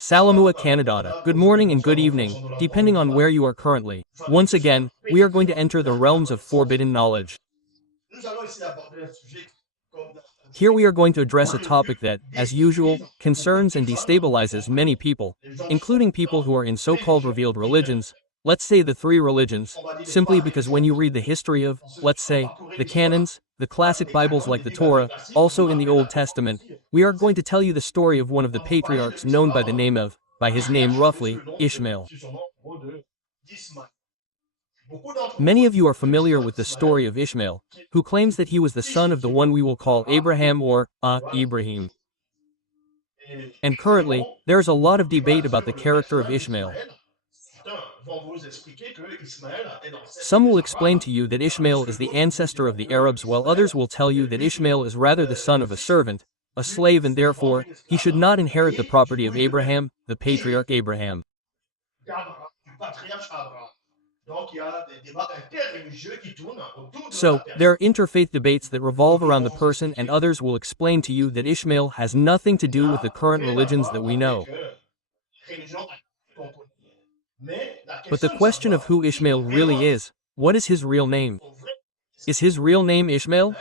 Salamua Canadata, good morning and good evening, depending on where you are currently. Once again, we are going to enter the realms of forbidden knowledge. Here we are going to address a topic that, as usual, concerns and destabilizes many people, including people who are in so-called revealed religions, let's say the three religions, simply because when you read the history of, let's say, the canons, the classic Bibles like the Torah, also in the Old Testament, we are going to tell you the story of one of the patriarchs known by the name of, by his name roughly, Ishmael. Many of you are familiar with the story of Ishmael, who claims that he was the son of the one we will call Abraham or, Ibrahim. And currently, there is a lot of debate about the character of Ishmael. Some will explain to you that Ishmael is the ancestor of the Arabs, while others will tell you that Ishmael is rather the son of a servant, a slave, and therefore, he should not inherit the property of Abraham, the patriarch Abraham. So, there are interfaith debates that revolve around the person, and others will explain to you that Ishmael has nothing to do with the current religions that we know. But the question of who Ishmael really is, what is his real name? Is his real name Ishmael?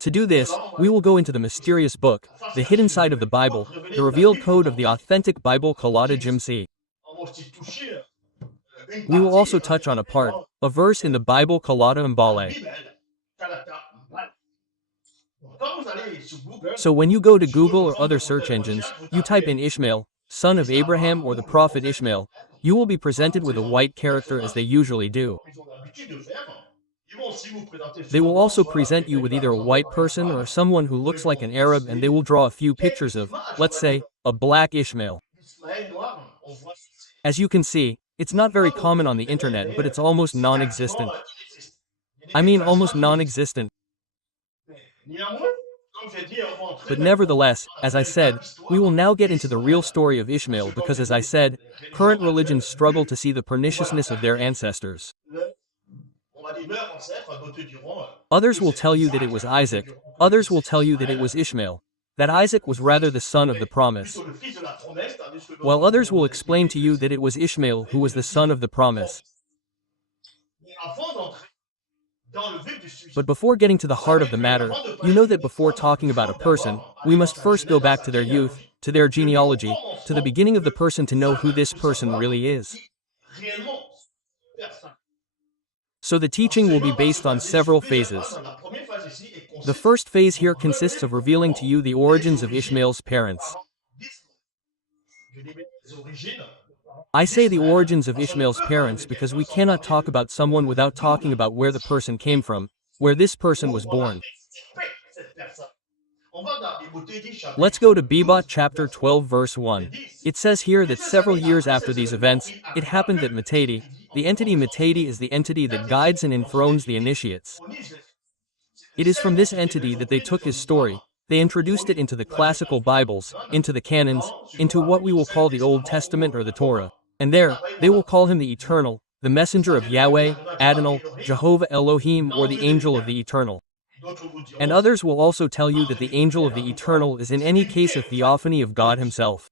To do this, we will go into the mysterious book, the hidden side of the Bible, the revealed code of the authentic Bible Kálat'a. We will also touch on a verse in the Bible Kálat'a. So when you go to Google or other search engines, you type in Ishmael, son of Abraham, or the prophet Ishmael, you will be presented with a white character as they usually do. They will also present you with either a white person or someone who looks like an Arab, and they will draw a few pictures of, let's say, a black Ishmael. As you can see, it's not very common on the internet, but it's almost non-existent. I mean almost non-existent. But nevertheless, as I said, we will now get into the real story of Ishmael because, as I said, current religions struggle to see the perniciousness of their ancestors. Others will tell you that it was Isaac, others will tell you that it was Ishmael, that Isaac was rather the son of the promise, while others will explain to you that it was Ishmael who was the son of the promise. But before getting to the heart of the matter, you know that before talking about a person, we must first go back to their youth, to their genealogy, to the beginning of the person to know who this person really is. So the teaching will be based on several phases. The first phase here consists of revealing to you the origins of Ishmael's parents. I say the origins of Ishmael's parents because we cannot talk about someone without talking about where the person came from, where this person was born. Let's go to Bibè chapter 12 verse 1. It says here that several years after these events, it happened that Mandaté, the entity Mandaté is the entity that guides and enthrones the initiates. It is from this entity that they took his story, they introduced it into the classical Bibles, into the canons, into what we will call the Old Testament or the Torah. And there, they will call him the Eternal, the Messenger of Yahweh, Adonai, Jehovah Elohim, or the Angel of the Eternal. And others will also tell you that the Angel of the Eternal is in any case a theophany of God himself.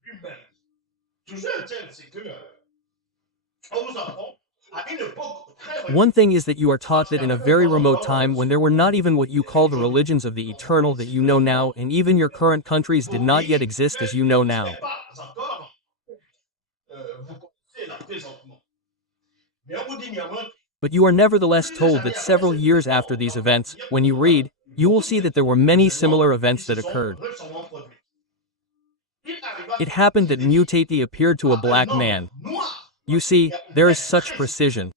One thing is that you are taught that in a very remote time when there were not even what you call the religions of the Eternal that you know now, and even your current countries did not yet exist as you know now. But you are nevertheless told that several years after these events, when you read, you will see that there were many similar events that occurred. It happened that Mandaté appeared to a black man. You see, there is such precision.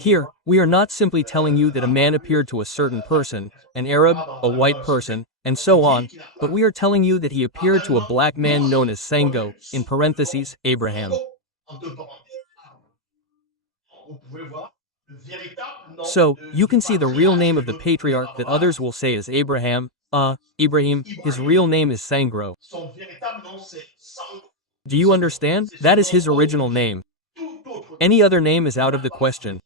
Here, we are not simply telling you that a man appeared to a certain person, an Arab, a white person, and so on, but we are telling you that he appeared to a black man known as Sango, in parentheses, Abraham. So, you can see the real name of the patriarch that others will say is Abraham, Ibrahim, his real name is Sangro. Do you understand? That is his original name. Any other name is out of the question.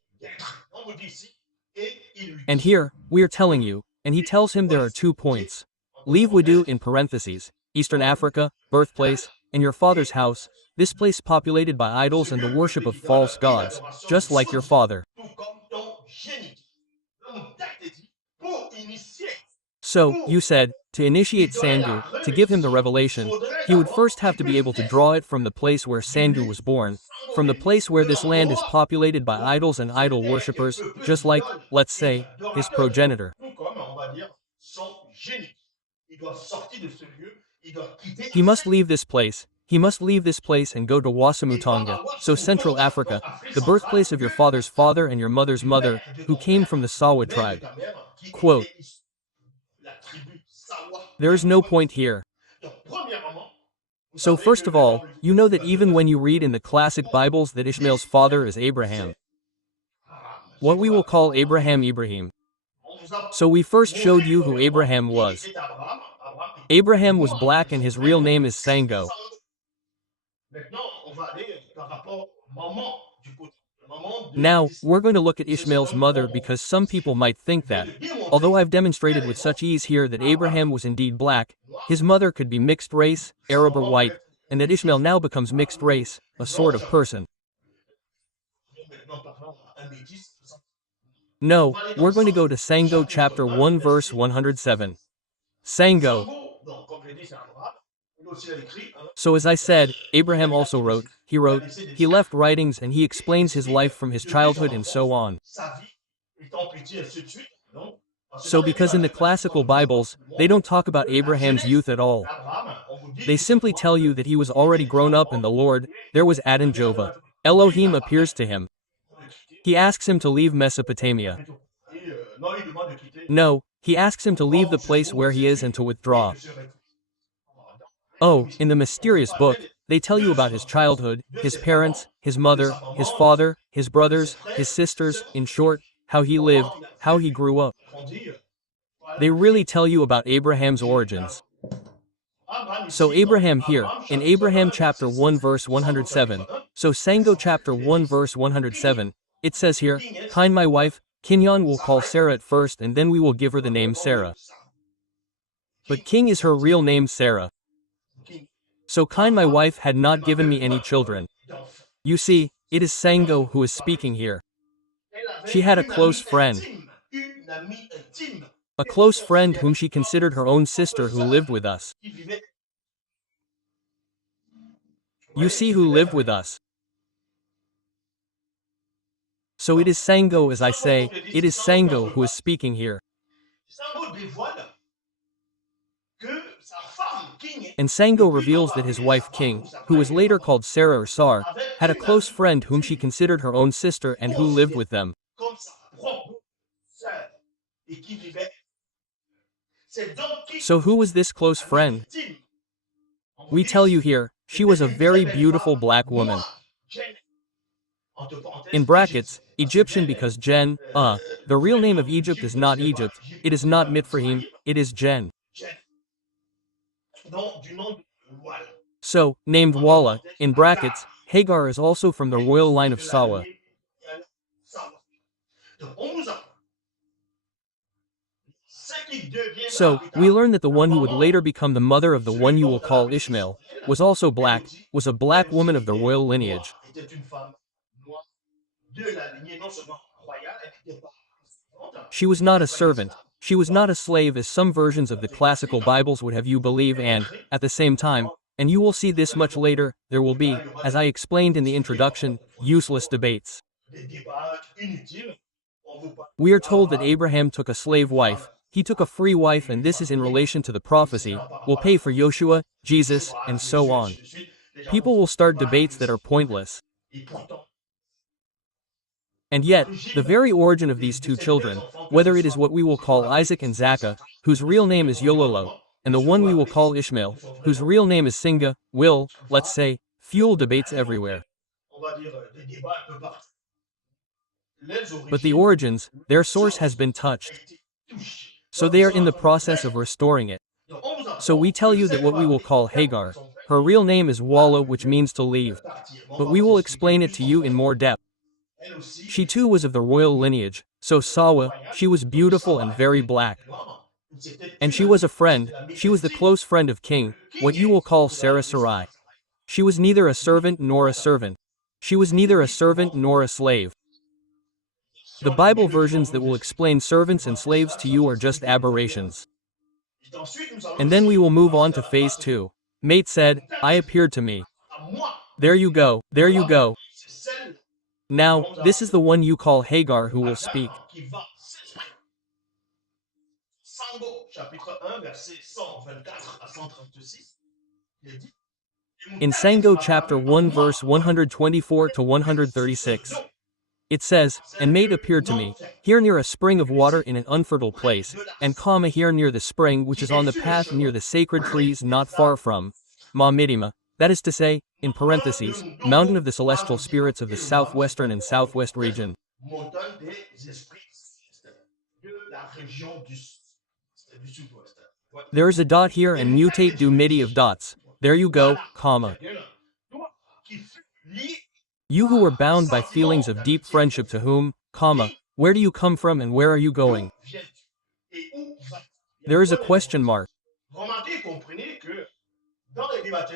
And here, we are telling you, and he tells him there are 2 points. Leave Wadu in parentheses. Eastern Africa, birthplace, and your father's house, this place populated by idols and the worship of false gods, just like your father. So, you said, to initiate Sangu, to give him the revelation, he would first have to be able to draw it from the place where Sangu was born, from the place where this land is populated by idols and idol worshippers, just like, let's say, his progenitor. He must leave this place. He must leave this place and go to Wasamutanga, so Central Africa, the birthplace of your father's father and your mother's mother, who came from the Sawa tribe. Quote, there is no point here. So first of all, you know that even when you read in the classic Bibles that Ishmael's father is Abraham, what we will call Ibrahim. So we first showed you who Abraham was. Abraham was black and his real name is Sango. Now, we're going to look at Ishmael's mother because some people might think that, although I've demonstrated with such ease here that Abraham was indeed black, his mother could be mixed race, Arab or white, and that Ishmael now becomes mixed race, a sort of person. No, we're going to go to Sango chapter 1 verse 107. Sango. So as I said, Abraham also wrote, he left writings and he explains his life from his childhood and so on. So because in the classical Bibles, they don't talk about Abraham's youth at all. They simply tell you that he was already grown up in the Lord. There was Adon Jova. Elohim appears to him. He asks him to leave Mesopotamia. No, he asks him to leave the place where he is and to withdraw. Oh, in the mysterious book, they tell you about his childhood, his parents, his mother, his father, his brothers, his sisters, in short, how he lived, how he grew up. They really tell you about Abraham's origins. So Abraham here, in Abraham chapter 1 verse 107, so Sango chapter 1 verse 107, it says here, Kind my wife, Kinyon will call Sarah at first and then we will give her the name Sarah. But King is her real name Sarah. So Kind my wife had not given me any children. You see, it is Sango who is speaking here. She had a close friend. A close friend whom she considered her own sister who lived with us. You see who lived with us. So it is Sango, as I say, it is Sango who is speaking here. And Sango reveals that his wife King, who was later called Sarah or Sar, had a close friend whom she considered her own sister and who lived with them. So who was this close friend? We tell you here, she was a very beautiful black woman. In brackets, Egyptian because Jen, the real name of Egypt is not Egypt, it is not Mitfrahim, it is Jen. So, named Duálá, in brackets, Hagar is also from the royal line of Sawa. So, we learn that the one who would later become the mother of the one you will call Ishmael, was also black, was a black woman of the royal lineage. She was not a servant, she was not a slave as some versions of the classical Bibles would have you believe and, at the same time, and you will see this much later, there will be, as I explained in the introduction, useless debates. We are told that Abraham took a slave wife, he took a free wife and this is in relation to the prophecy, will pay for Joshua, Jesus, and so on. People will start debates that are pointless. And yet, the very origin of these two children, whether it is what we will call Isaac and Zaka, whose real name is Yololo, and the one we will call Ishmael, whose real name is Singa, will, let's say, fuel debates everywhere. But the origins, their source has been touched. So they are in the process of restoring it. So we tell you that what we will call Hagar, her real name is Duálá, which means to leave. But we will explain it to you in more depth. She too was of the royal lineage, so Sawa, she was beautiful and very black. And she was a friend, she was the close friend of king, what you will call Sarah Sarai. She was neither a servant nor a servant. She was neither a servant nor a slave. The Bible versions that will explain servants and slaves to you are just aberrations. And then we will move on to phase 2. Mate said, I appeared to me. There you go, there you go. Now, this is the one you call Hagar who will speak. In Sango chapter 1 verse 124 to 136. It says, And mate appeared to me, here near a spring of water in an unfertile place, and comma here near the spring which is on the path near the sacred trees not far from midí, that is to say, in parentheses, mountain of the celestial spirits of the southwestern and southwest region. There is a dot here and mutate do midí of dots. There you go, comma. You who were bound by feelings of deep friendship to whom, comma, where do you come from and where are you going? There is a question mark.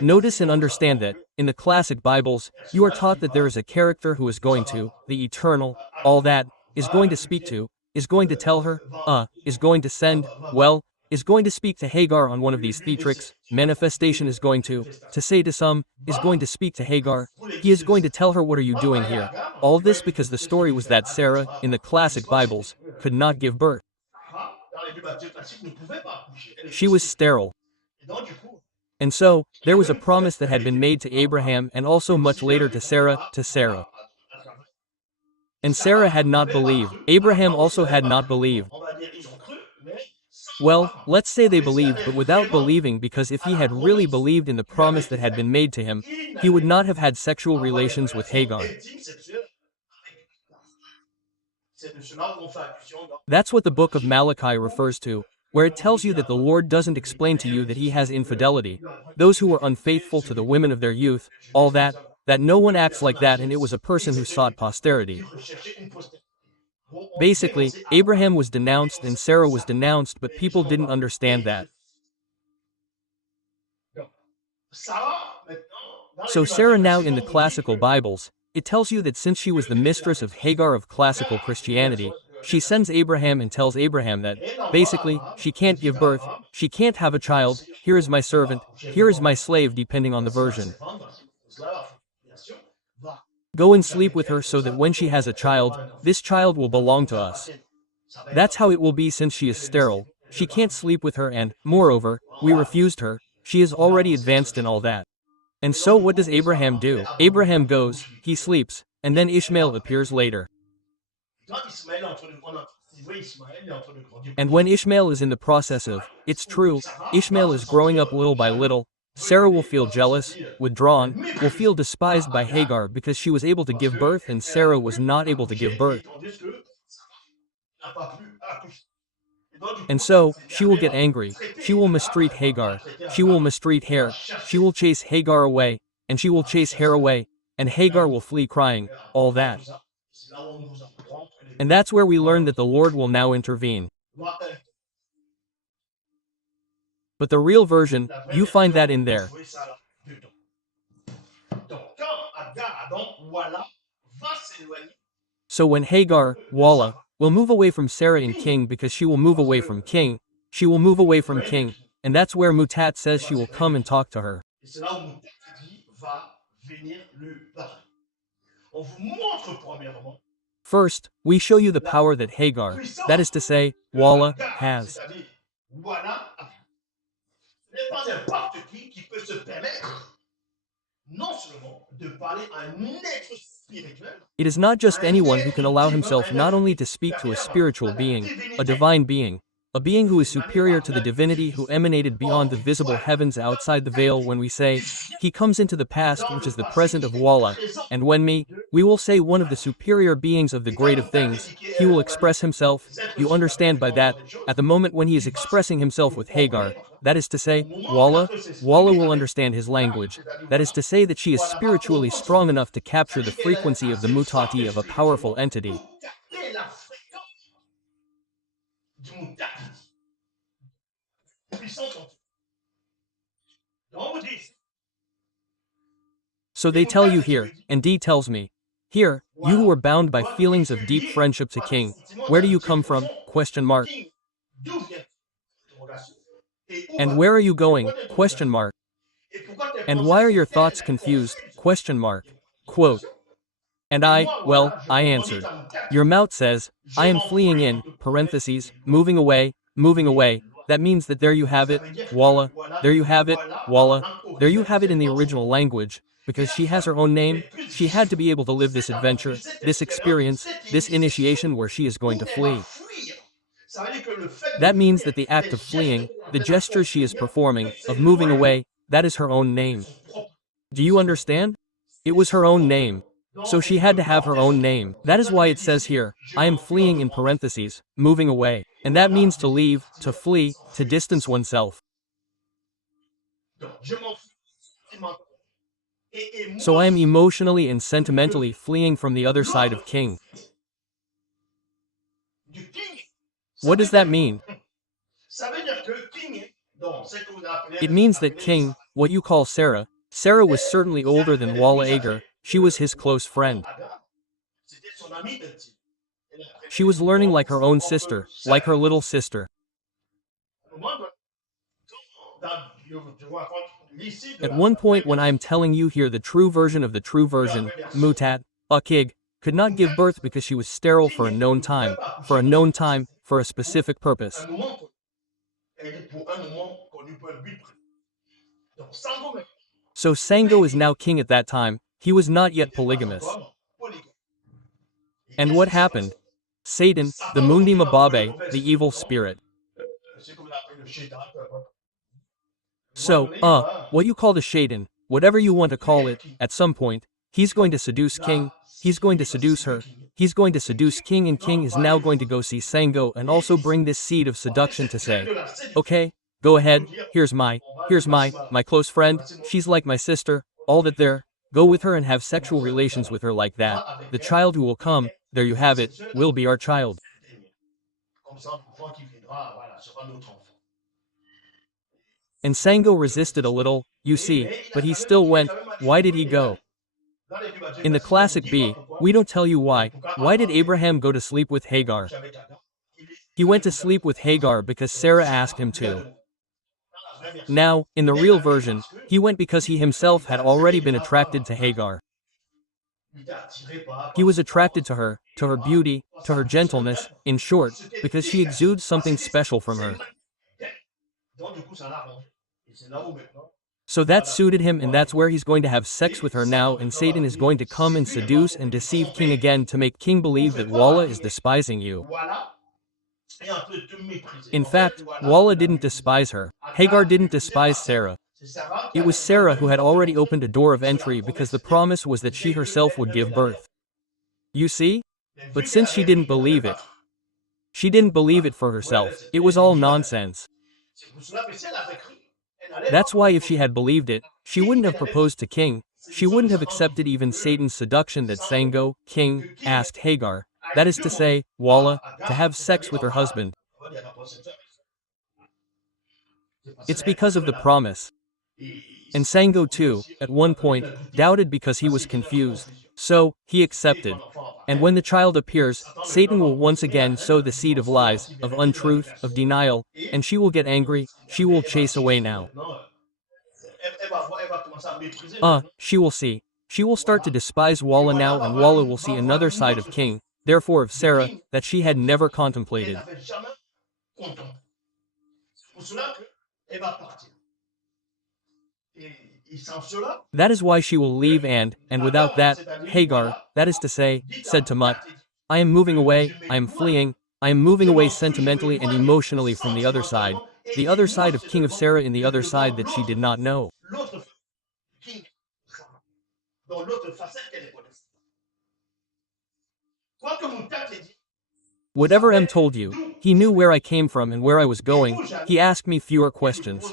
Notice and understand that, in the classic Bibles, you are taught that there is a character who is going to, the eternal, all that, is going to speak to, is going to tell her, is going to send, well, is going to speak to Hagar on one of these theatrics, manifestation is going to say to some, is going to speak to Hagar, he is going to tell her what are you doing here. All this because the story was that Sarah, in the classic Bibles, could not give birth. She was sterile. And so, there was a promise that had been made to Abraham and also much later to Sarah. And Sarah had not believed, Abraham also had not believed. Well, let's say they believed but without believing because if he had really believed in the promise that had been made to him, he would not have had sexual relations with Hagar. That's what the book of Malachi refers to, where it tells you that the Lord doesn't explain to you that he has infidelity, those who were unfaithful to the women of their youth, all that no one acts like that and it was a person who sought posterity. Basically, Abraham was denounced and Sarah was denounced but people didn't understand that. So Sarah now in the classical Bibles, it tells you that since she was the mistress of Hagar of classical Christianity, she sends Abraham and tells Abraham that, basically, she can't give birth, she can't have a child, here is my servant, here is my slave depending on the version. Go and sleep with her so that when she has a child, this child will belong to us. That's how it will be since she is sterile, she can't sleep with her and, moreover, we refused her, she is already advanced in all that. And so what does Abraham do? Abraham goes, he sleeps, and then Ishmael appears later. And when Ishmael is in the process of, it's true, Ishmael is growing up little by little, Sarah will feel jealous, withdrawn, will feel despised by Hagar because she was able to give birth and Sarah was not able to give birth. And so, she will get angry, she will mistreat Hagar, she will mistreat Hair, she will chase Hagar away, and she will chase Hair away, and Hagar will flee crying, all that. And that's where we learn that the Lord will now intervene. But the real version, you find that in there. So when Hagar, Duálá, will move away from Sarah and King because she will move away from King, she will move away from King, and that's where Mutat says she will come and talk to her. First, we show you the power that Hagar, that is to say, Duálá, has. It is not just anyone who can allow himself not only to speak to a spiritual being, a divine being, a being who is superior to the divinity who emanated beyond the visible heavens outside the veil when we say, he comes into the past which is the present of Duálá, and when we will say one of the superior beings of the great of things, he will express himself, you understand by that, at the moment when he is expressing himself with Hagar, that is to say, Duálá will understand his language, that is to say that she is spiritually strong enough to capture the frequency of the mutati of a powerful entity. So they tell you here, and D tells me, here, you who were bound by feelings of deep friendship to King, where do you come from? Question mark. And where are you going? Question mark. And why are your thoughts confused? Question mark. Quote. And I answered. Your mouth says, I am fleeing in, parentheses, moving away, moving away. That means that there you have it, Duálá, there you have it, Duálá, there you have it in the original language, because she has her own name, she had to be able to live this adventure, this experience, this initiation where she is going to flee. That means that the act of fleeing, the gesture she is performing, of moving away, that is her own name. Do you understand? It was her own name. So she had to have her own name. That is why it says here, I am fleeing in parentheses, moving away. And that means to leave, to flee, to distance oneself. So I am emotionally and sentimentally fleeing from the other side of King. What does that mean? It means that King, what you call Sarah was certainly older than Duálá Agar, she was his close friend. She was learning like her own sister, like her little sister. At one point when I am telling you here the true version of the true version, Mutat, Akig, could not give birth because she was sterile for a known time, for a specific purpose. So Sango is now king at that time, he was not yet polygamous. And what happened? Satan, the mundi bobé, the evil spirit. So, what you call the Shaitan, whatever you want to call it, at some point, he's going to seduce King, he's going to seduce her, he's going to seduce King, and King is now going to go see Sango and also bring this seed of seduction to say, okay, go ahead, here's my close friend, she's like my sister, all that there, go with her and have sexual relations with her like that, the child who will come, there you have it, will be our child. And Sango resisted a little, you see, but he still went. Why did he go? In the classic B, we don't tell you why. Why did Abraham go to sleep with Hagar? He went to sleep with Hagar because Sarah asked him to. Now, in the real version, he went because he himself had already been attracted to Hagar. He was attracted to her beauty, to her gentleness, in short, because she exudes something special from her. So that suited him, and that's where he's going to have sex with her now, and Satan is going to come and seduce and deceive King again to make King believe that Duálá is despising you. In fact, Duálá didn't despise her. Hagar didn't despise Sarah. It was Sarah who had already opened a door of entry because the promise was that she herself would give birth. You see? But since she didn't believe it, she didn't believe it for herself, it was all nonsense. That's why if she had believed it, she wouldn't have proposed to King, she wouldn't have accepted even Satan's seduction that Sango, King, asked Hagar, that is to say, Duálá, to have sex with her husband. It's because of the promise. And Sango too, at one point, doubted because he was confused. So, he accepted. And when the child appears, Satan will once again sow the seed of lies, of untruth, of denial, and she will get angry, she will chase away now. She will see. She will start to despise Duálá now, and Duálá will see another side of King, therefore of Sarah, that she had never contemplated. That is why she will leave and without that, Hagar, that is to say, said to Mut, I am moving away, I am fleeing, I am moving away sentimentally and emotionally from the other side of King of Sarah in the other side that she did not know. Whatever M told you, he knew where I came from and where I was going, he asked me fewer questions.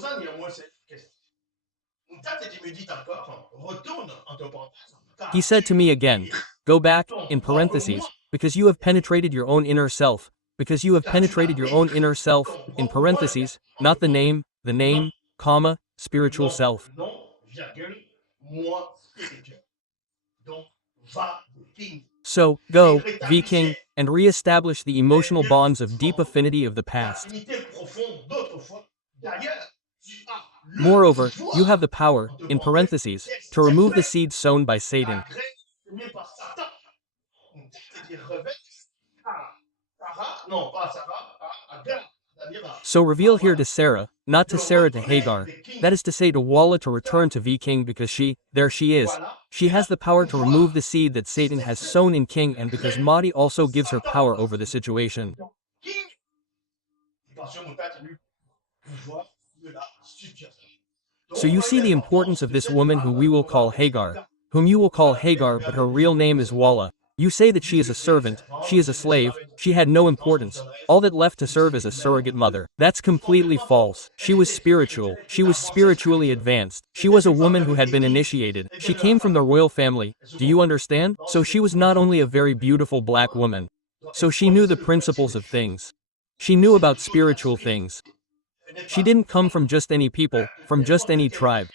He said to me again, go back, in parentheses, because you have penetrated your own inner self, because you have penetrated your own inner self, in parentheses, not the name, the name, comma, spiritual Non, self. non, virgule, moi spirituel. Donc, va de king. So, Et go, rétablissez V-King, and re-establish the emotional bonds of deep affinity of the past. l'affinité profonde d'autrefois. D'ailleurs, tu as le Moreover, you have pouvoir, the power, entre in parenthèses, parentheses, to remove the seed sown by la Satan. graisse semée par Satan. C'est-à-dire revêt Sarah, non pas Sarah, Agar, c'est-à-dire So reveal here to voilà, Sarah, not de to Sarah to retrouver Hagar. le king. That is to say to Duálá to return to V-King because there she is. Voilà. She Elle a has the le power to remove pouvoir. the seed that Satan has C'est sown in King and because Mahdi also gives her Satan power aussi. over the situation. Donc, king, parce que Mukaisedi a eu pouvoir de la situation. So you see the importance of this woman who we will call Hagar, whom you will call Hagar but her real name is Duálá. You say that she is a servant, she is a slave, she had no importance, all that left to serve as a surrogate mother. That's completely false. She was spiritual, she was spiritually advanced, she was a woman who had been initiated, she came from the royal family, do you understand? So she was not only a very beautiful black woman. So she knew the principles of things. She knew about spiritual things. She didn't come from just any people, from just any tribe.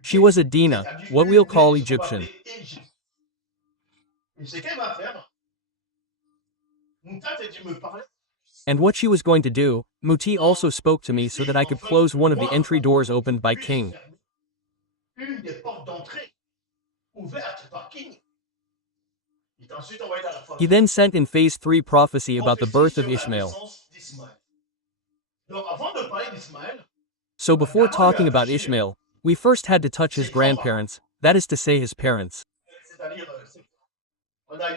She was a Dina, what we'll call Egyptian. And what she was going to do, Muti also spoke to me so that I could close one of the entry doors opened by King. He then sent in phase 3 prophecy about the birth of Ishmael. So before talking about Ishmael, we first had to touch his grandparents, that is to say his parents.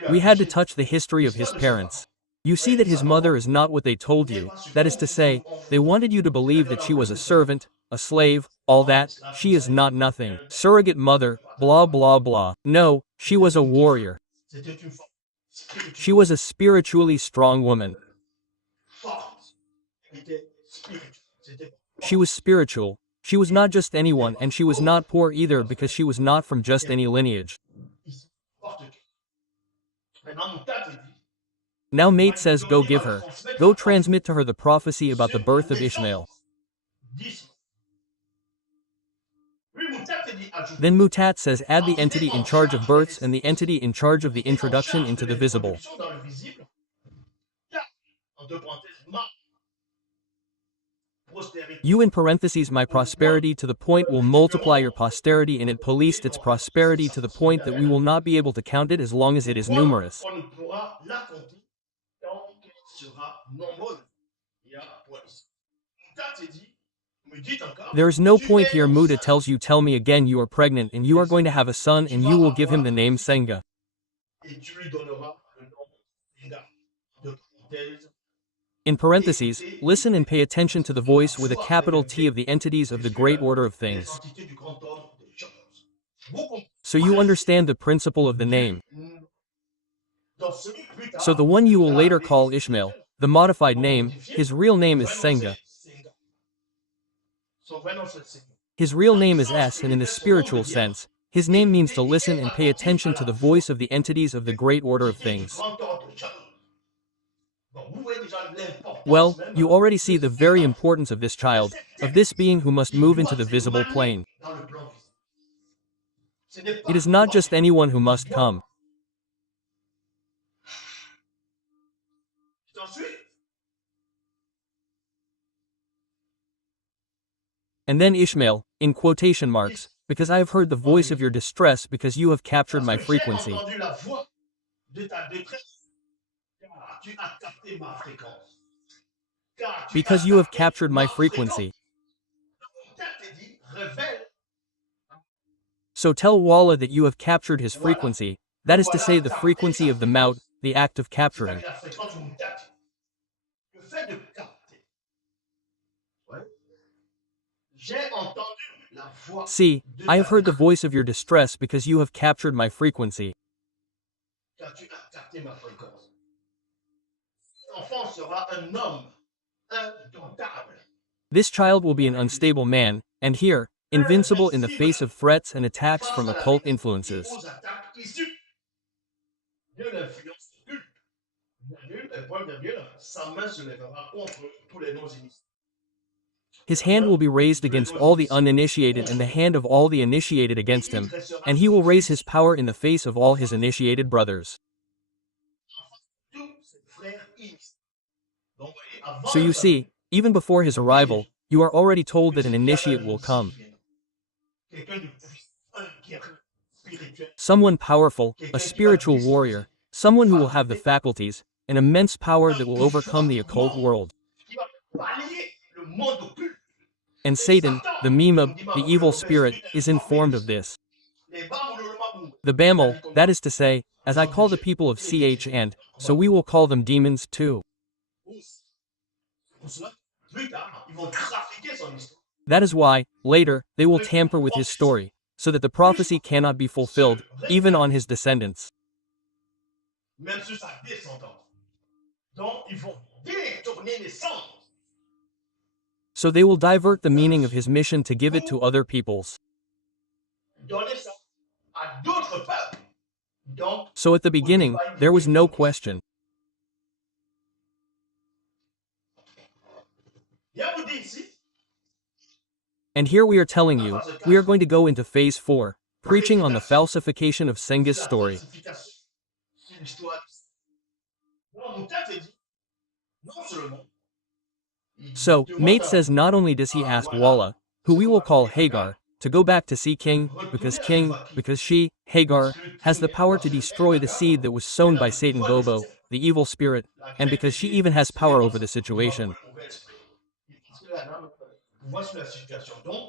We had to touch the history of his parents. You see that his mother is not what they told you, that is to say, they wanted you to believe that she was a servant, a slave, all that, she is not nothing, surrogate mother, blah blah blah. No, she was a warrior. She was a spiritually strong woman. She was spiritual. She was not just anyone and she was not poor either because she was not from just any lineage. Now mate says go give her. Go transmit to her the prophecy about the birth of Ishmael. Then Mutat says add the entity in charge of births and the entity in charge of the introduction into the visible. You in parentheses my prosperity to the point will multiply your posterity and it policed its prosperity to the point that we will not be able to count it as long as it is numerous. There is no point here Muda tells you tell me again you are pregnant and you are going to have a son and you will give him the name Senga. In parentheses, listen and pay attention to the voice with a capital T of the entities of the great order of things. So you understand the principle of the name. So the one you will later call Ishmael, the modified name, his real name is Senga. His real name is S and in the spiritual sense, his name means to listen and pay attention to the voice of the entities of the great order of things. Well, you already see the very importance of this child, of this being who must move into the visible plane. It is not just anyone who must come. And then Ishmael, in quotation marks, because I have heard the voice of your distress because you have captured my frequency. Because you have captured my frequency. So tell Duálá that you have captured his frequency, that is to say the frequency of the mouth, the act of capturing. See, I have heard the voice of your distress because you have captured my frequency. This child will be an unstable man, and here, invincible in the face of threats and attacks from occult influences. His hand will be raised against all the uninitiated and the hand of all the initiated against him, and he will raise his power in the face of all his initiated brothers. So you see, even before his arrival, you are already told that an initiate will come. Someone powerful, a spiritual warrior, someone who will have the faculties, an immense power that will overcome the occult world. And Satan, the Mimab, the evil spirit, is informed of this. The Bamel, that is to say, as I call the people of Ch and, so we will call them demons too. That is why, later, they will tamper with his story, so that the prophecy cannot be fulfilled, even on his descendants. So they will divert the meaning of his mission to give it to other peoples. So at the beginning, there was no question. And here we are telling you, we are going to go into phase 4, preaching on the falsification of Sengh's story. So, Mate says not only does he ask Duálá, who we will call Hagar, to go back to see King, because she, Hagar, has the power to destroy the seed that was sown by Satan Bobo, the evil spirit, and because she even has power over the situation.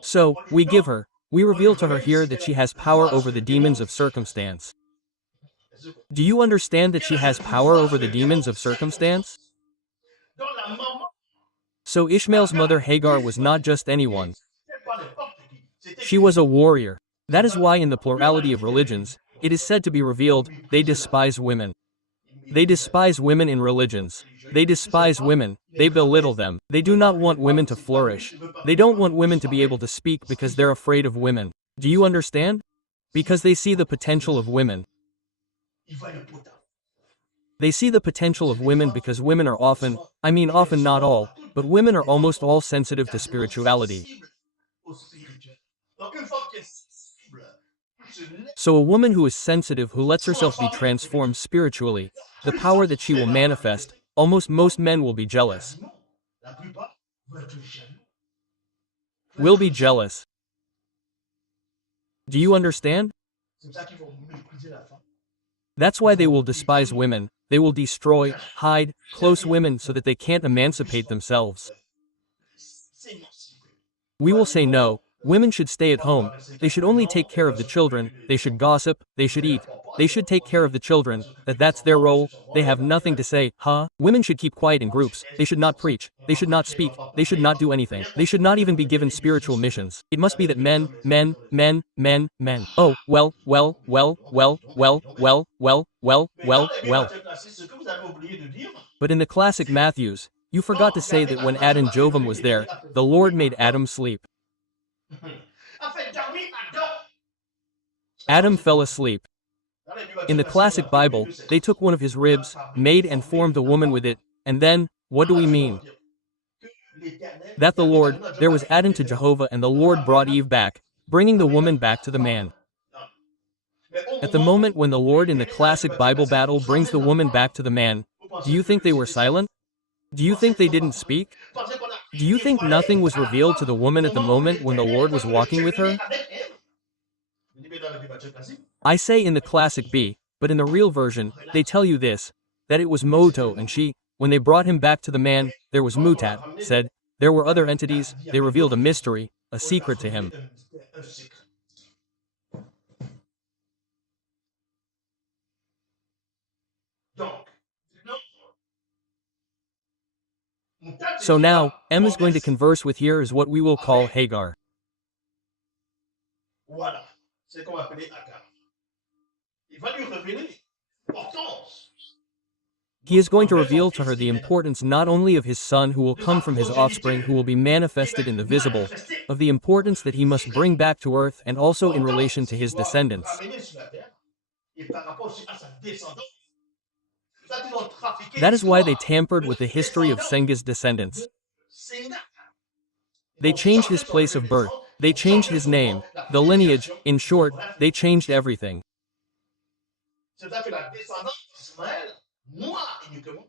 So, we reveal to her here that she has power over the demons of circumstance. Do you understand that she has power over the demons of circumstance? So Ishmael's mother Hagar was not just anyone. She was a warrior. That is why in the plurality of religions, it is said to be revealed, they despise women. They despise women in religions. They despise women, they belittle them. They do not want women to flourish. They don't want women to be able to speak because they're afraid of women. Do you understand? Because they see the potential of women. They see the potential of women because women are often not all, but women are almost all sensitive to spirituality. So a woman who is sensitive, who lets herself be transformed spiritually, the power that she will manifest, almost most men will be jealous. Will be jealous. Do you understand? That's why they will despise women, they will destroy, hide, close women so that they can't emancipate themselves. We will say no, women should stay at home, they should only take care of the children, they should gossip, they should eat, they should take care of the children, that's their role, they have nothing to say, Women should keep quiet in groups, they should not preach, they should not speak, they should not do anything, they should not even be given spiritual missions. It must be that men. Oh, well. But in the classic Matthews, you forgot to say that when Adam Jovem was there, the Lord made Adam sleep. Adam fell asleep. In the classic Bible, they took one of his ribs, made and formed a woman with it, and then, what do we mean? That the Lord, there was Adam to Jehovah and the Lord brought Eve back, bringing the woman back to the man. At the moment when the Lord in the classic Bible battle brings the woman back to the man, do you think they were silent? Do you think they didn't speak? Do you think nothing was revealed to the woman at the moment when the Lord was walking with her? I say in the classic B, but in the real version, they tell you this, that it was Moto and she, when they brought him back to the man, there was Mutat, said, there were other entities, they revealed a mystery, a secret to him. So now, M is going to converse with here is what we will call Hagar. He is going to reveal to her the importance not only of his son who will come from his offspring who will be manifested in the visible, of the importance that he must bring back to earth and also in relation to his descendants. That is why they tampered with the history of Sengh's descendants. They changed his place of birth. They changed his name, the lineage, in short, they changed everything. C'est-à-dire que la descendance d'Ishmael, noire uniquement,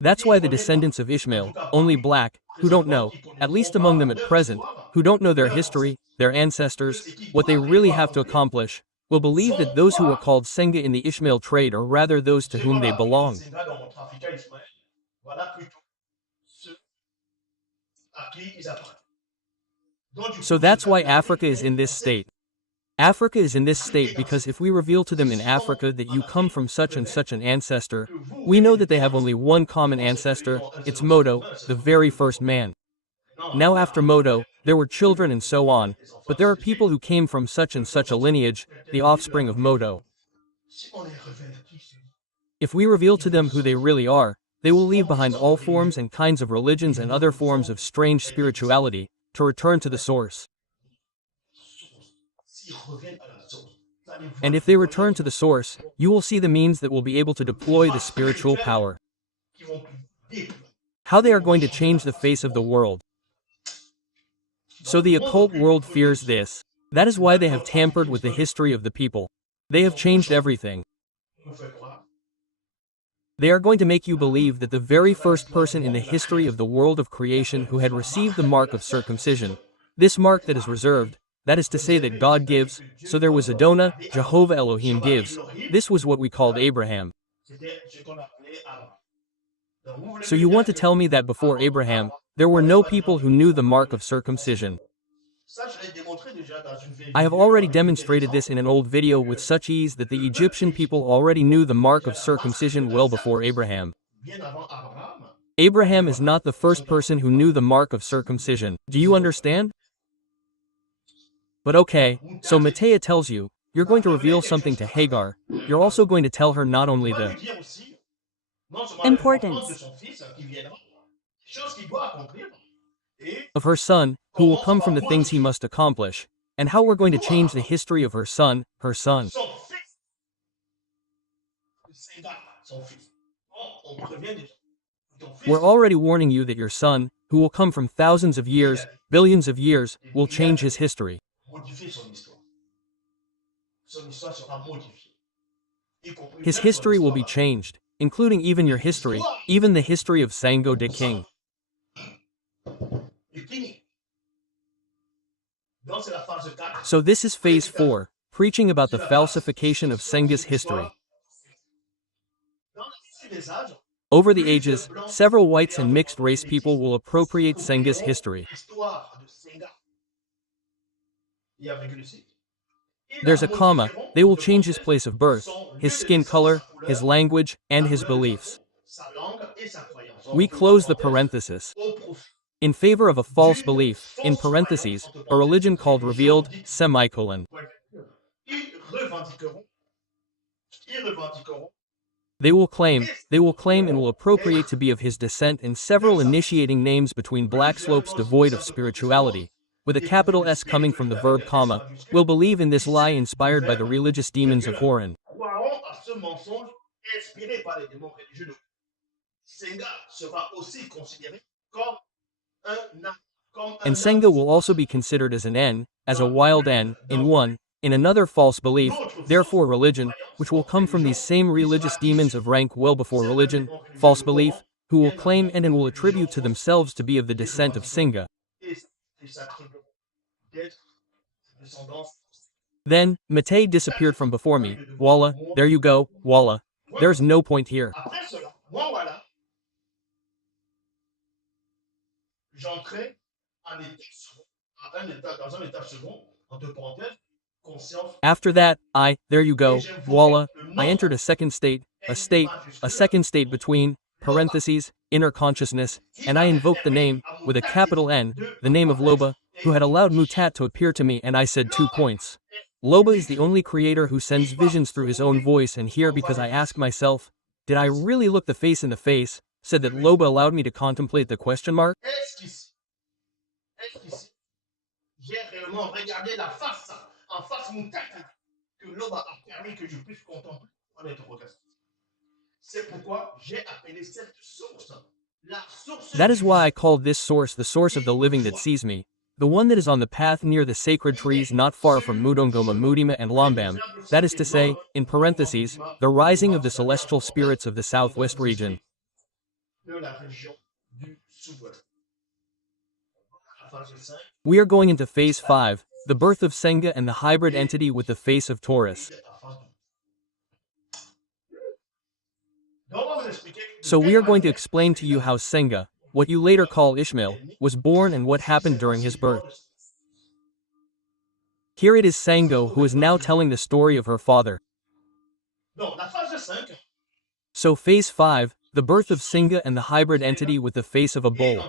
That's why the descendants of Ishmael, only black, who don't know, at least among them at present, who don't know their history, their ancestors, what they really have to accomplish, will believe that those who were called Senga in the Ishmael trade are rather those to whom they belong. So that's why Africa is in this state. Africa is in this state because if we reveal to them in Africa that you come from such and such an ancestor, we know that they have only one common ancestor, it's Moto, the very first man. Now after Moto, there were children and so on, but there are people who came from such and such a lineage, the offspring of Moto. If we reveal to them who they really are, they will leave behind all forms and kinds of religions and other forms of strange spirituality, to return to the source. And if they return to the source, you will see the means that will be able to deploy the spiritual power. How they are going to change the face of the world. So the occult world fears this. That is why they have tampered with the history of the people. They have changed everything. They are going to make you believe that the very first person in the history of the world of creation who had received the mark of circumcision, this mark that is reserved, that is to say that God gives, so there was Adonai, Jehovah Elohim gives, this was what we called Abraham. So you want to tell me that before Abraham, there were no people who knew the mark of circumcision? I have already demonstrated this in an old video with such ease that the Egyptian people already knew the mark of circumcision well before Abraham. Abraham is not the first person who knew the mark of circumcision. Do you understand? But okay, so Mattea tells you, you're going to reveal something to Hagar, you're also going to tell her not only the importance of her son, who will come from the things he must accomplish, and how we're going to change the history of her son, her son. We're already warning you that your son, who will come from thousands of years, billions of years, will change his history. His history will be changed, including even your history, even the history of Sango the king. So this is phase 4, preaching about the falsification of Senga's history. Over the ages, several whites and mixed race people will appropriate Senga's history. There's a comma, they will change his place of birth, his skin color, his language, and his beliefs. We close the parenthesis. In favor of a false belief, in parentheses, a religion called revealed, semicolon. They will claim and will appropriate to be of his descent in several initiating names between black slopes devoid of spirituality, with a capital S coming from the verb comma, will believe in this lie inspired by the religious demons of Horan. And Senga will also be considered as an N, as a wild N, in another false belief, therefore religion, which will come from these same religious demons of rank well before religion, false belief, who will claim and will attribute to themselves to be of the descent of Senga. Then, Mattea disappeared from before me, voila, there you go, voila. There's no point here. After that, there you go, voila, I entered a second state, a second state between, parentheses, inner consciousness, and I invoked the name, with a capital N, the name of Loba, who had allowed Mutat to appear to me, and I said 2 points. Loba is the only creator who sends visions through his own voice, and here because I ask myself, did I really look the face in the face, said that Loba allowed me to contemplate the question mark? J'ai réellement regardé la face, en face Mukaisedi, que l'homme a permis que je puisse contempler en interrogation. C'est pourquoi j'ai appelé cette source That is why I called this source the source of the living that sees me, the one that is on the path near the sacred trees not far from Mudongoma Mudima and Lambam, that is to say, in parentheses, the rising of the celestial spirits of the southwest region. We are going into phase 5, the birth of Senga and the hybrid entity with the face of Taurus. So we are going to explain to you how Senga, what you later call Ishmael, was born and what happened during his birth. Here it is Sango who is now telling the story of her father. So phase 5, the birth of Senga and the hybrid entity with the face of a bull.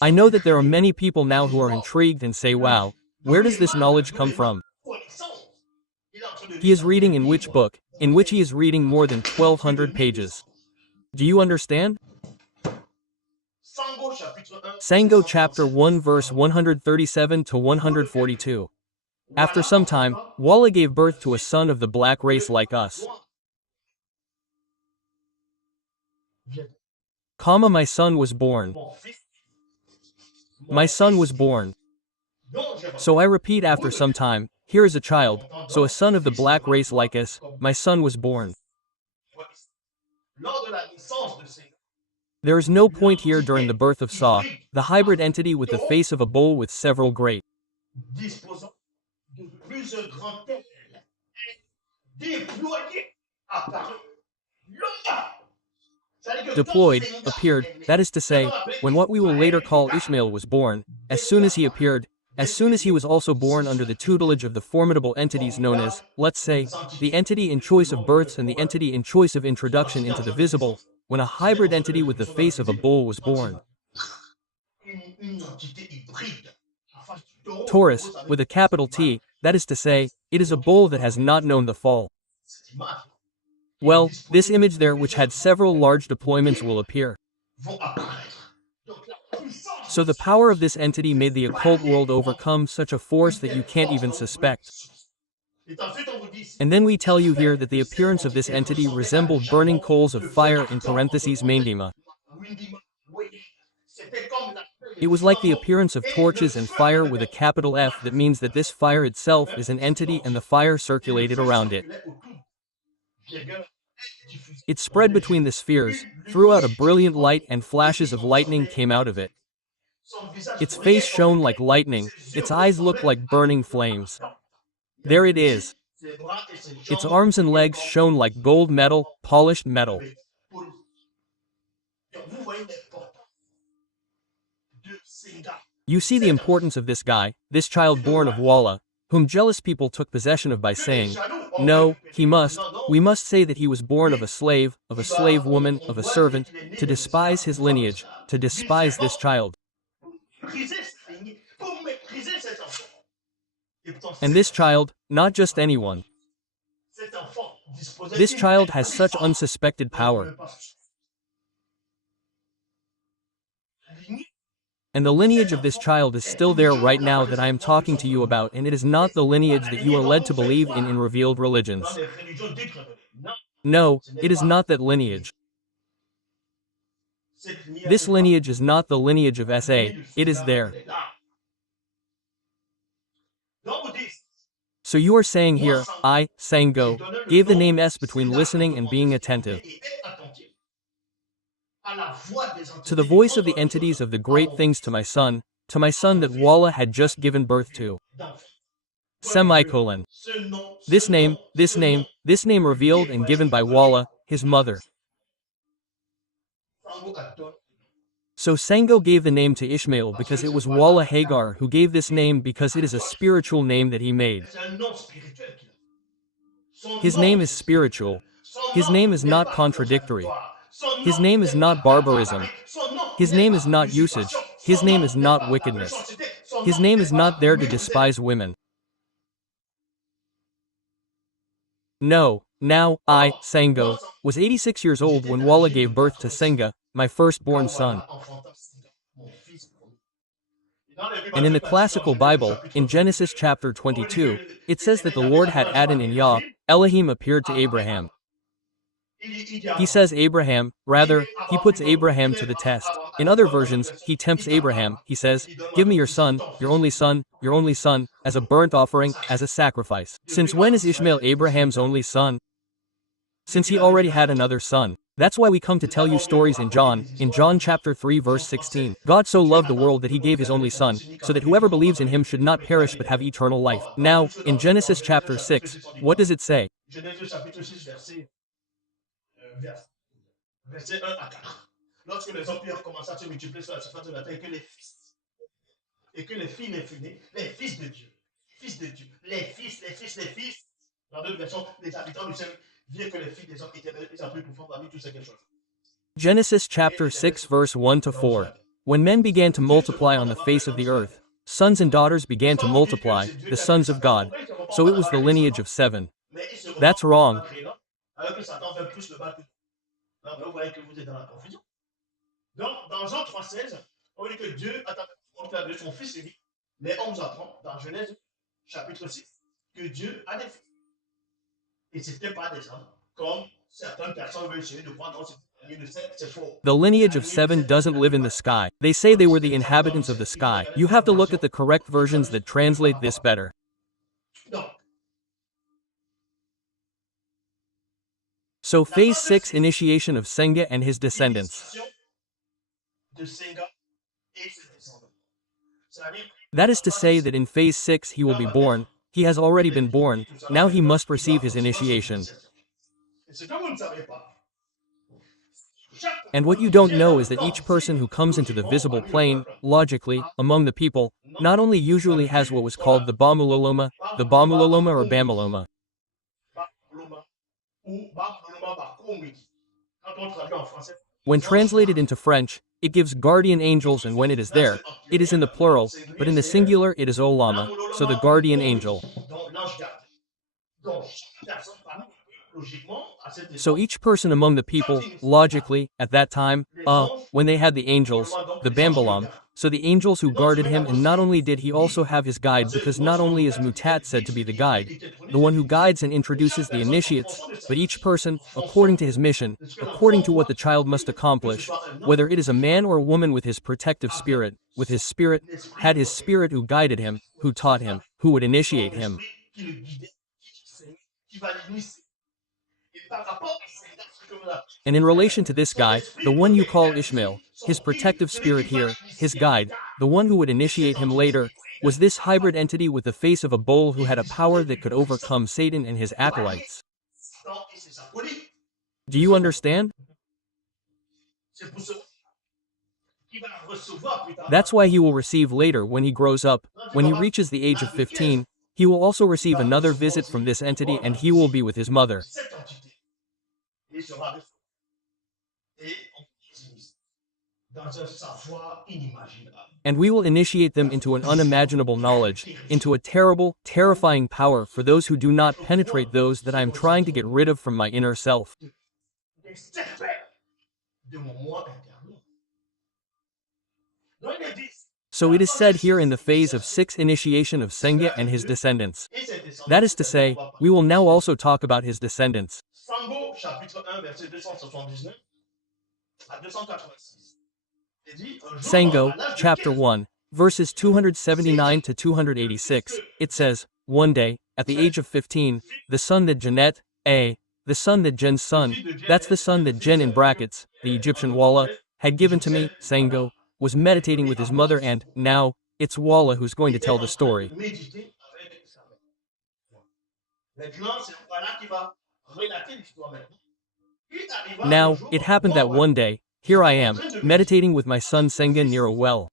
I know that there are many people now who are intrigued and say, wow, where does this knowledge come from? He is reading in which book, in which he is reading more than 1200 pages. Do you understand? Sango chapter 1 verse 137 to 142. After some time, Duálá gave birth to a son of the black race like us. My son was born. My son was born. So I repeat after some time, here is a child, so a son of the black race like us, my son was born. There is no point here during the birth of Sa, the hybrid entity with the face of a bull with several great deployed, appeared, that is to say, when what we will later call Ishmael was born, as soon as he appeared, as soon as he was also born under the tutelage of the formidable entities known as, let's say, the entity in choice of births and the entity in choice of introduction into the visible, when a hybrid entity with the face of a bull was born. Taurus, with a capital T, that is to say, it is a bull that has not known the fall. Well, this image there which had several large deployments will appear. So the power of this entity made the occult world overcome such a force that you can't even suspect. And then we tell you here that the appearance of this entity resembled burning coals of fire in parentheses Mandima. It was like the appearance of torches and fire with a capital F, that means that this fire itself is an entity and the fire circulated around it. It spread between the spheres, threw out a brilliant light and flashes of lightning came out of it. Its face shone like lightning, its eyes looked like burning flames. There it is. Its arms and legs shone like gold metal, polished metal. You see the importance of this guy, this child born of Duálá, whom jealous people took possession of by saying, no, we must say that he was born of a slave woman, of a servant, to despise his lineage, to despise this child. And this child, not just anyone. This child has such unsuspected power. And the lineage of this child is still there right now that I am talking to you about, and it is not the lineage that you are led to believe in revealed religions. No, it is not that lineage. This lineage is not the lineage of SA, it is there. So you are saying here, I, Sango, gave the name S between listening and being attentive to the voice of the entities of the great things to my son that Duálá had just given birth to. Semicolon. This name revealed and given by Duálá, his mother. So Sango gave the name to Ishmael because it was Duálá Hagar who gave this name, because it is a spiritual name that he made. His name is spiritual. His name is not contradictory. His name is not barbarism. His name is not usage. His name is not wickedness. His name is not there to despise women. No, now, I, Sango, was 86 years old when Duálá gave birth to Senga, my firstborn son. And in the classical Bible, in Genesis chapter 22, it says that the Lord had Adon and Yah, Elohim appeared to Abraham. He says Abraham, rather, he puts Abraham to the test. In other versions, he tempts Abraham. He says, "Give me your son, your only son, as a burnt offering, as a sacrifice." Since when is Ishmael Abraham's only son? Since he already had another son. That's why we come to tell you stories in John chapter 3 verse 16. God so loved the world that he gave his only son, so that whoever believes in him should not perish but have eternal life. Now, in Genesis chapter 6, what does it say? Genèse chapitre 6, verset 1 à 4. Lorsque les hommes purent commencer à se multiplier sur la surface de la terre et que les filles naissaient, les fils de Dieu, les fils, dans d'autres versions, les habitants du ciel virent que les filles des hommes étaient les plus profondes parmi toutes ces choses. Genesis chapter 6 verse 1 to 4. When men began to multiply on the face of the earth, sons and daughters began to multiply, the sons of God. So it was the lineage of 7. That's wrong. Vous voyez que vous êtes dans la confusion. Donc, dans Jean 3,16, on dit que Dieu a donné son fils unique, mais on nous apprend dans Genèse chapitre 6 que Dieu a des fils. Et ce n'était pas des hommes, comme certaines personnes veulent essayer de prendre dans c'est faux. The lineage of 7 doesn't live in the sky. They say they were the inhabitants of the sky. You have to look at the correct versions that translate this better. So phase 6 initiation of Senga and his descendants. That is to say that in phase 6 he will be born, he has already been born, now he must receive his initiation. And what you don't know is that each person who comes into the visible plane, logically, among the people, not only usually has what was called the Bamuloloma or Bamuloma. When translated into French, it gives guardian angels, and when it is there, it is in the plural, but in the singular it is Olama, so the guardian angel. So each person among the people, logically, at that time, when they had the angels, the Bambalam, so the angels who guarded him, and not only did he also have his guide, because not only is Mutat said to be the guide, the one who guides and introduces the initiates, but each person, according to his mission, according to what the child must accomplish, whether it is a man or a woman with his protective spirit, had his spirit who guided him, who taught him, who would initiate him. And in relation to this guy, the one you call Ishmael, his protective spirit here, his guide, the one who would initiate him later, was this hybrid entity with the face of a bull who had a power that could overcome Satan and his acolytes. Do you understand? That's why he will receive later when he grows up, when he reaches the age of 15, he will also receive another visit from this entity, and he will be with his mother. And we will initiate them into an unimaginable knowledge, into a terrible, terrifying power for those who do not penetrate those that I am trying to get rid of from my inner self. So it is said here in the phase of 6 initiation of Senga and his descendants. That is to say, we will now also talk about his descendants. Sango, chapter 1, verses 279 to 286, it says, "One day, at the age of 15, the son that Janet, the son that Jen's son, that's the son that Jen in brackets, the Egyptian Duálá, had given to me, Sango, was meditating with his mother, and, now, it's Duálá who's going to tell the story. Now, it happened that one day, here I am, meditating with my son Senga near a well.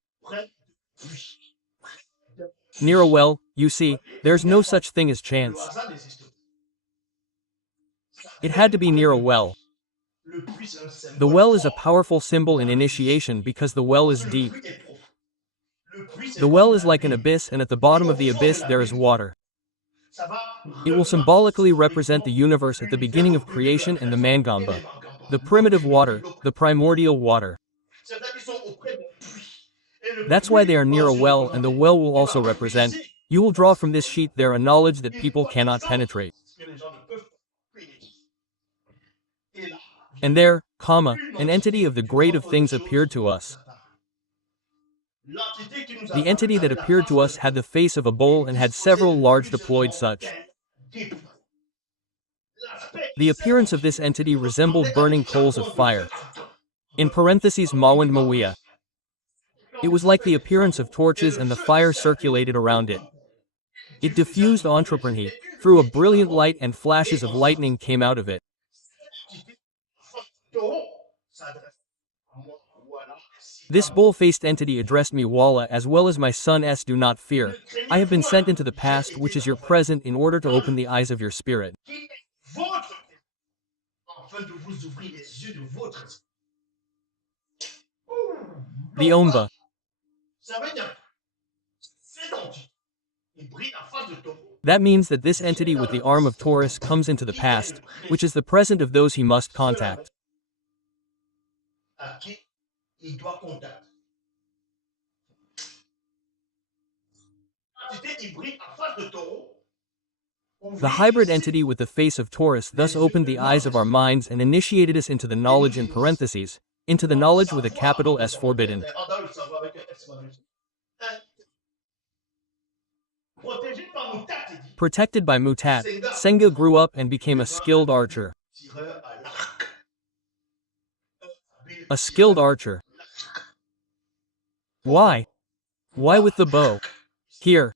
Near a well, you see, there's no such thing as chance. It had to be near a well. The well is a powerful symbol in initiation because the well is deep. The well is like an abyss, and at the bottom of the abyss there is water. It will symbolically represent the universe at the beginning of creation and the Mangamba, the primitive water, the primordial water. That's why they are near a well, and the well will also represent, you will draw from this sheet there a knowledge that people cannot penetrate. And there, an entity of the great of things appeared to us. The entity that appeared to us had the face of a bull and had several large deployed such. The appearance of this entity resembled burning coals of fire. In parentheses Mawand Mawia. It was like the appearance of torches and the fire circulated around it. It diffused entrepreneur, through a brilliant light and flashes of lightning came out of it. This bull-faced entity addressed me Duálá as well as my son S. Do not fear. I have been sent into the past which is your present in order to open the eyes of your spirit. The Omba. That means that this entity with the arm of Taurus comes into the past, which is the present of those he must contact. The hybrid entity with the face of Taurus thus opened the eyes of our minds and initiated us into the knowledge in parentheses, into the knowledge with a capital S forbidden. Protected by Mutat, Senga grew up and became a skilled archer. A skilled archer. Why? Why with the bow? Here.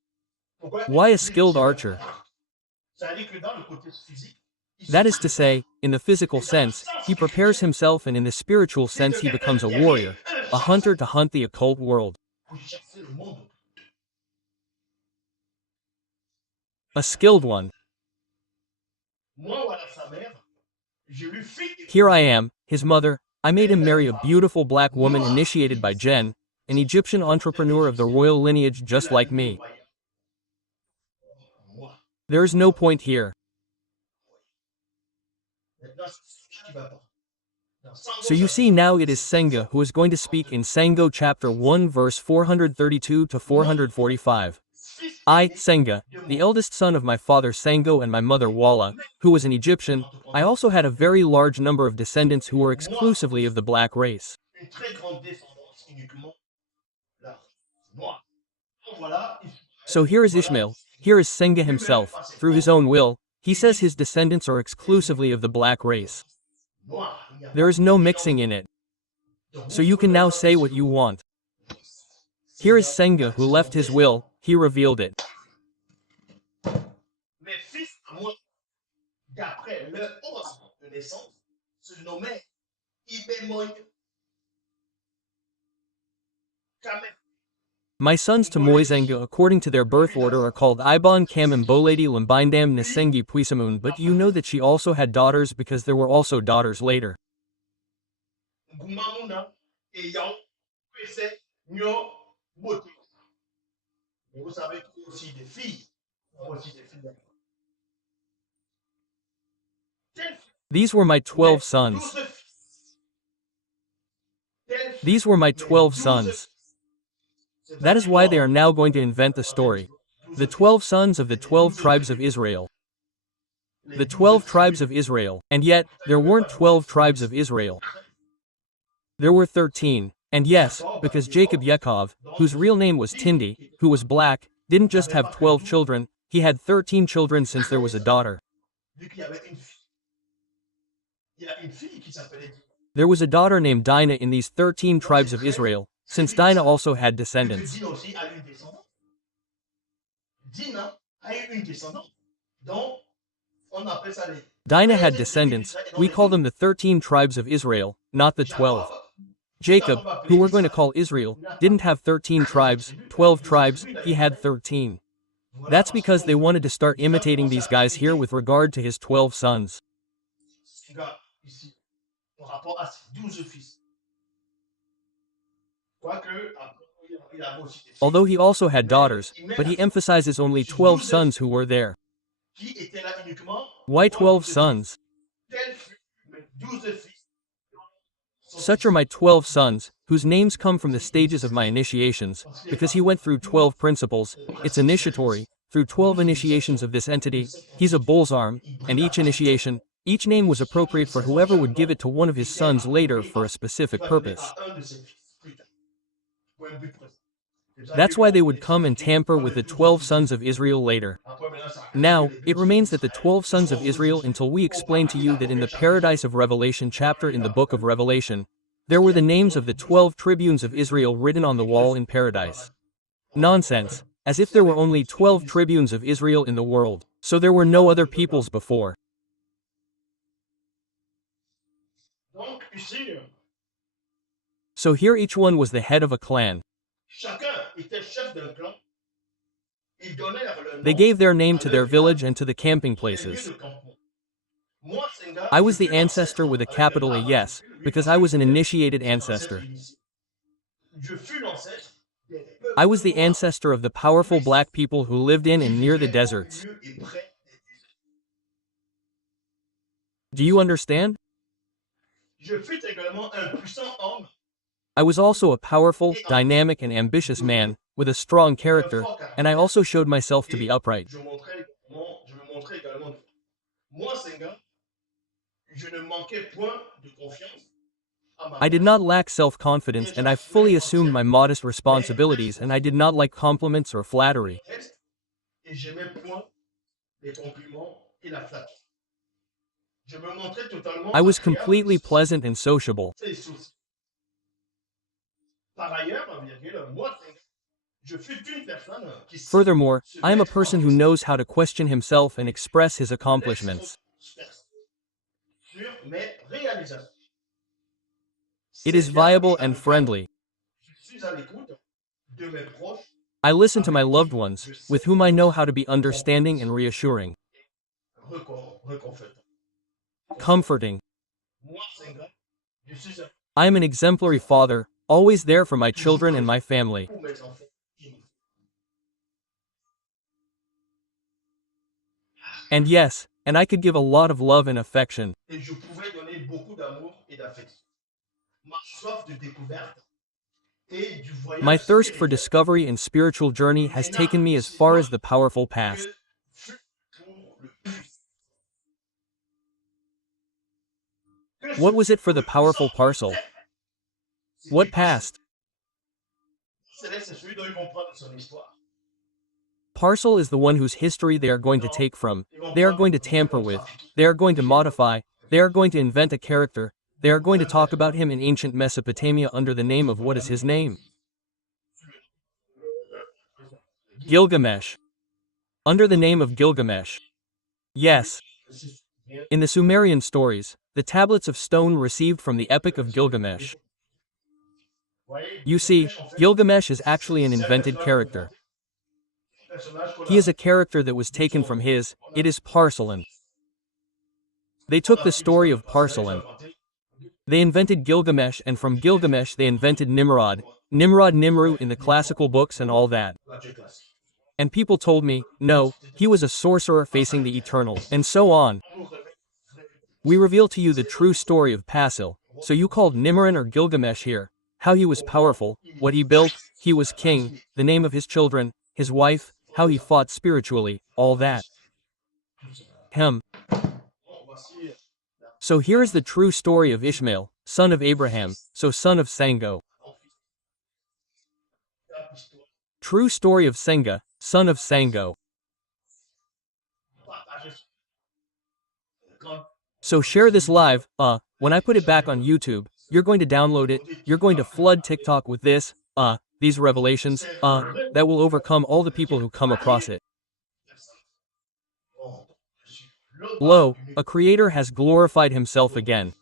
Why a skilled archer? That is to say, in the physical sense, he prepares himself, and in the spiritual sense he becomes a warrior, a hunter to hunt the occult world. A skilled one. Here I am, his mother. I made him marry a beautiful black woman initiated by Jen, an Egyptian entrepreneur of the royal lineage just like me. There is no point here. So you see now it is Senga who is going to speak in Sango chapter 1 verse 432 to 445. I, Senga, the eldest son of my father Sango and my mother Duálá, who was an Egyptian, I also had a very large number of descendants who were exclusively of the black race. So here is Ishmael, here is Senga himself, through his own will, he says his descendants are exclusively of the black race. There is no mixing in it. So you can now say what you want. Here is Senga who left his will, he revealed it. My sons to Moisenga according to their birth order are called Ibon Kam Mboladi Lambindam Nisengi Puisamun, but you know that she also had daughters because there were also daughters later. These were my 12 sons. These were my 12 sons. That is why they are now going to invent the story. The 12 sons of the 12 tribes of Israel. The 12 tribes of Israel, and yet, there weren't 12 tribes of Israel. There were 13, and yes, because Jacob Yaakov, whose real name was Tindi, who was black, didn't just have 12 children, he had 13 children since there was a daughter. There was a daughter named Dinah in these 13 tribes of Israel, since Dinah also had descendants. Dinah had descendants, we call them the 13 tribes of Israel, not the 12. Jacob, who we're going to call Israel, didn't have 13 tribes, 12 tribes, he had 13. That's because they wanted to start imitating these guys here with regard to his 12 sons. Although he also had daughters, but he emphasizes only 12 sons who were there. Why 12 sons? Such are my 12 sons, whose names come from the stages of my initiations, because he went through 12 principles, it's initiatory, through 12 initiations of this entity, he's a bull's arm, and each initiation, Each name was appropriate for whoever would give it to one of his sons later for a specific purpose. That's why they would come and tamper with the 12 sons of Israel later. Now, it remains that the 12 sons of Israel until we explain to you that in the Paradise of Revelation chapter in the book of Revelation, there were the names of the 12 tribunes of Israel written on the wall in paradise. Nonsense, as if there were only 12 tribunes of Israel in the world, so there were no other peoples before. So here each one was the head of a clan. They gave their name to their village and to the camping places. I was the ancestor with a capital A, yes, because I was an initiated ancestor. I was the ancestor of the powerful black people who lived in and near the deserts. Do you understand? I was also a powerful, dynamic and ambitious man, with a strong character, and I also showed myself to be upright. I did not lack self-confidence and I fully assumed my modest responsibilities and I did not like compliments or flattery. I was completely pleasant and sociable. Furthermore, I am a person who knows how to question himself and express his accomplishments. It is viable and friendly. I listen to my loved ones, with whom I know how to be understanding and reassuring. Comforting. I am an exemplary father, always there for my children and my family. And yes, and I could give a lot of love and affection. My thirst for discovery and spiritual journey has taken me as far as the powerful past. What was it for the powerful parcel? What past? Parcel is the one whose history they are going to take from, they are going to tamper with, they are going to modify, they are going to invent a character, they are going to talk about him in ancient Mesopotamia under the name of what is his name? Gilgamesh. Under the name of Gilgamesh. Yes. In the Sumerian stories, the tablets of stone received from the Epic of Gilgamesh. You see, Gilgamesh is actually an invented character. He is a character that was taken from it is Parcelan. They took the story of Parcelan. They invented Gilgamesh and from Gilgamesh they invented Nimrod, Nimru in the classical books and all that. And people told me, no, he was a sorcerer facing the eternal, and so on. We reveal to you the true story of Parcel, so you called Nimrod or Gilgamesh here, how he was powerful, what he built, he was king, the name of his children, his wife, how he fought spiritually, all that. So here is the true story of Ishmael, son of Abraham, so son of Sango. True story of Senga, son of Sango. So share this live, when I put it back on YouTube, you're going to download it, you're going to flood TikTok with this, these revelations, that will overcome all the people who come across it. Lo, a creator has glorified himself again.